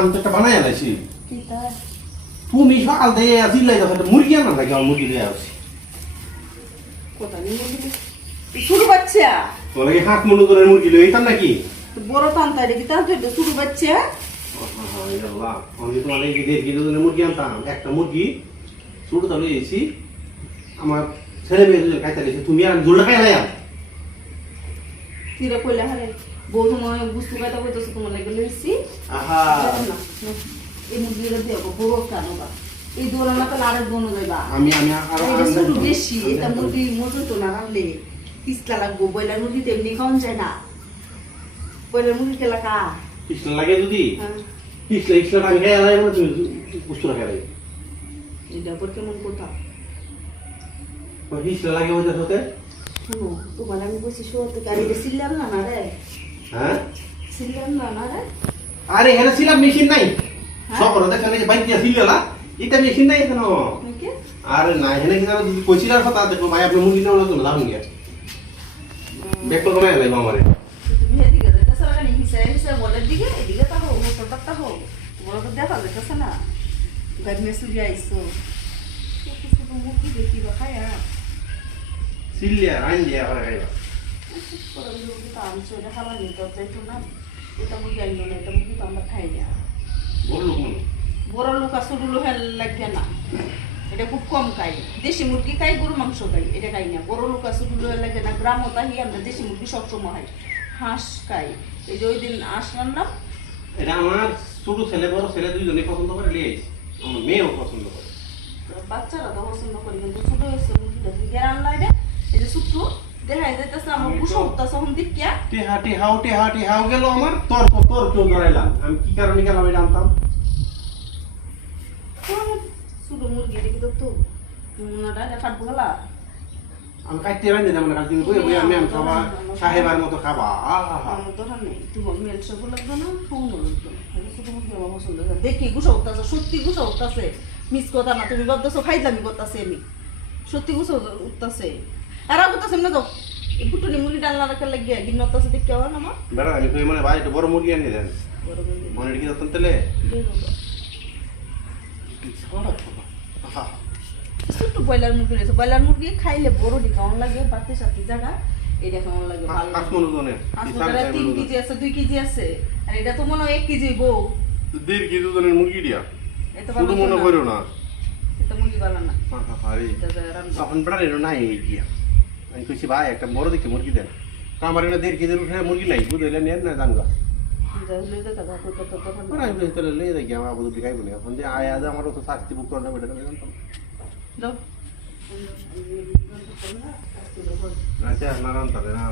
আমি তো একটা বানাই আনাইছি কি তাই তুমি সকাল থেকে চিল্লাই যাও একটা মুরগি আনা নাকি আমার মুরগি লিয়ে আসছি কথা নেই শুরু বাচ্চা তোরা কি হাত মনে করে মুরগি লিয়ে এইতাম নাকি বড় টানতা রে কি টানতে শুরু বাচ্চা আল্লাহ আমি তো অনেক দেড় কিলো মুরগি আনতাম একটা মুরগি ছোট তাহলে এসেছি আমার ছেলে মেয়ে দুজন খাইতে গেছে তুমি আর জোড়া খাই নাই কিরে কইলা হারে বউ তোমার বুঝতে পাইতা কইতেছ তোমার লাগে লইছি আহা এই মুরগিটা দেব বড় কানোবা এই দোলানা তো আরেক বনো যাইবা আমি আর এটা শুধু বেশি এটা মুরগি মজুর তো না রাখলে পিছলা লাগবো বয়লার মুরগি তেমনি খাওয়ান যায় না বয়লার মুরগি খেলা কা পিছলা লাগে যদি পিছলা আমি খাই আলাই মানে তুমি পুষ্টরা খাই লাগে এটা পর কেমন কথা পিছলা লাগে ওদের সাথে শোনো তোমার আমি বলছি শোতে গাড়িতে সিললাম না না রে হ্যাঁ সিললাম না রে আরে এখানে সিলাম মেশিন নাই সব ওরা দেখেন যে বাইক দিয়া সিলালা এটা মেশিন নাই এখানে নাকি আরে না এখানে কি জানো যদি কইছিলার কথা দেখো ভাই আপনি মুরগি নাও না তো লাভ নিয়ে দেখো কমে লাইবা আমারে তুমি এদিকে যাইতে সারা নি হিসা বলের দিকে এদিকে তা হোক মোটরটা হোক বড় তো দেখা যাইতেছে না গাড়ি মে সুজি আইছো শুধু মুরগি দেখি বা খায়া সিলিয়া রাইন দিয়া করে খাইবা পরে মুরগি তো আনছো এটা খাবার নিয়ে তো যাইতো না এটা মুরগি আইলো না এটা মুরগি তো আমরা খাই না বললো কোন বড় লোক আসলে লোহের লাগবে না এটা খুব কম খাই দেশি মুরগি খাই গরু মাংস খাই এটা খাই না বড় লোক আসলে লোহের লাগে না গ্রাম তাহি আমরা দেশি মুরগি সবসময় খাই হাঁস খাই এই যে ওই দিন আসলাম না এটা আমার ছোট ছেলে বড় ছেলে দুইজনেই পছন্দ করে লিয়ে আইছি আমার মেয়েও পছন্দ করে বাচ্চারা তো পছন্দ করে কিন্তু ছোট হয়েছে মুরগিটা তুই গেরান লাইনে এই যে ছোট্ট দেখা যাইতেছে আমার গুছো উঠতেছে এখন দেখিয়া টেহাটি হাও গেল আমার তোর কেউ ধরাইলাম আমি কি কারণে গেলাম এটা জানতাম ছোট মুরগি দেখি তো ওনাটা কাটবো গেলা আমি কাটতে রাইনি না মানে কাল তুমি কই আমি খাবা সাহেবার মতো খাবা আহা আমার দরকার নেই তোমার মেল সব লাগবে না ফোন লাগবে না ছোট মুরগি আমার পছন্দ দেখি গুছো উঠতেছে সত্যি গুছো উঠতেছে মিস কথা না তুমি ভাবতেছো খাইলামি করতেছে আমি সত্যি গুছো উঠতেছে আর উঠতেছে না তো এই পুটুনি মুরগি ডালনা রাখার লাগিয়ে গিন্ন উঠতেছে দেখতে হবে না আমার বেড়া আমি কই মানে ভাই এটা বড় মুরগি আনি দেন বড় মুরগি মনে কি যতন তেলে ছোট্ট ব্রয়লার মুরগি রয়েছে ব্রয়লার মুরগি খাইলে বড় দি কেমন লাগে বাতি সাথে জায়গা এটা কেমন লাগে ভালো পাঁচ মন ওজনের আসলে 3 কেজি আছে 2 কেজি আছে আর এটা তো মনে হয় 1 কেজি বউ 1.5 কেজি ওজনের মুরগি দিয়া এটা শুধু মনে করো না এটা মুরগি বানা না আরে এটা রান্না তখন বেড়া এর নাই গিয়া আমি কইছি ভাই একটা বড় দেখে মুরগি দেন আমার এটা 1.5 কেজির উঠে মুরগি নাই বুঝলে নেন না জানগা যাইলে দেখা দাও কত কত আর আমি তাহলে লয়ে যাই আমার আবু দিকে খাইবো না এখন যে আয় আজ আমার তো শাস্তি বুক করতে হবে এটা আমি জানতাম দাও আচ্ছা না রান্তালে না